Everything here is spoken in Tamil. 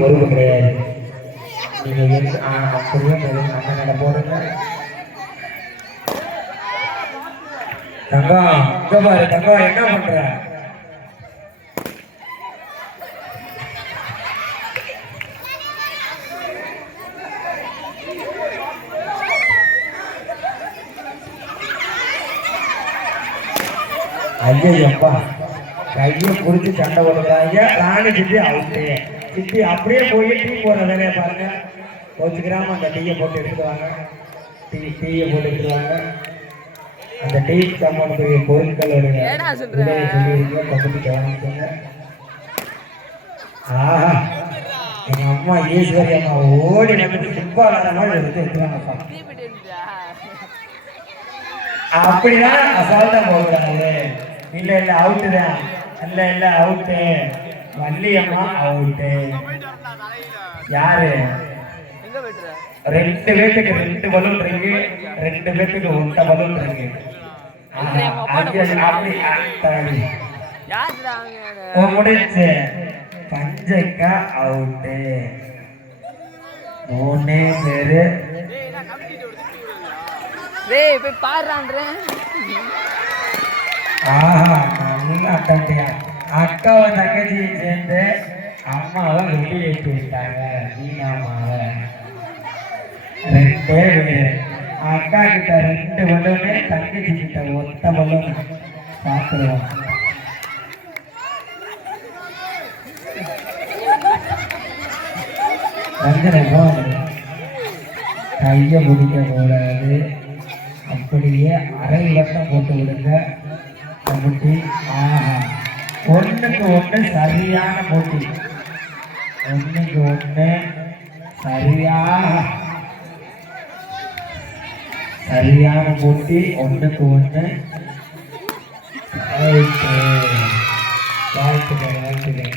பொறுப்பு கிடையாது. நீங்க அப்படியே நம்ம நட போடுங்க. தங்கம் இங்க பாரு, தங்கம் என்ன பண்ற? ஐயப்பா கையை புடிச்சு சண்டை போடுறாங்க. ராணி சிட்டி அவுட்டு. சிட்டி அப்படியே போய் டீ போடுற வேலையை பாருங்க. கோச்சுக்கிறாம அந்த டீயை போட்டு எடுத்துருவாங்க. டீயை போட்டு எடுத்துருவாங்க. அந்த டீ சம்பந்தக்கூடிய பொருட்களுடைய விலையை சொல்லியிருக்கோம். பக்கத்து கவனிச்சுங்க. ஆஹா எங்க அம்மா ஈஸ்வரி அம்மா ஓடி வந்து சிப்பாளர மாதிரி எடுத்து எடுத்துறாங்கப்பா. அப்படிதான் அசால்ட்டா போகக்கூடாது. இல்ல அவுட்டு தான். இல்ல அவுட்டு. வள்ளியம்மா அவுட்டு. யாரு? 2 பேத்துக்கு 2 பலூன் இருக்கு. 2 பேத்துக்கு 1 பலூன் இருக்கு. முடிச்சு பஞ்சக்கா அவுட்டு. 3 பேரு போய் பாடுறான். ஆஹா நல்லா அட்டாட்டியா. அக்காவை தங்கச்சியை சேர்ந்து அம்மாவை வெளியேற்றி விட்டாங்க. மீனாமாவை 2 பேரு. அக்கா கிட்ட 2 பலூனு, தங்கச்சி கிட்ட 1 பலூன். பார்த்துருவோம். கையை பிடிக்க கூடாது. அப்படியே அரை வட்டம் போட்டு விடுங்க. கமிட்டி. ஆஹா 1க்கு 1 சரியான போட்டி. 1க்கு 1 சரியான போட்டி. 1க்கு 1 வாழ்த்துக்கள்.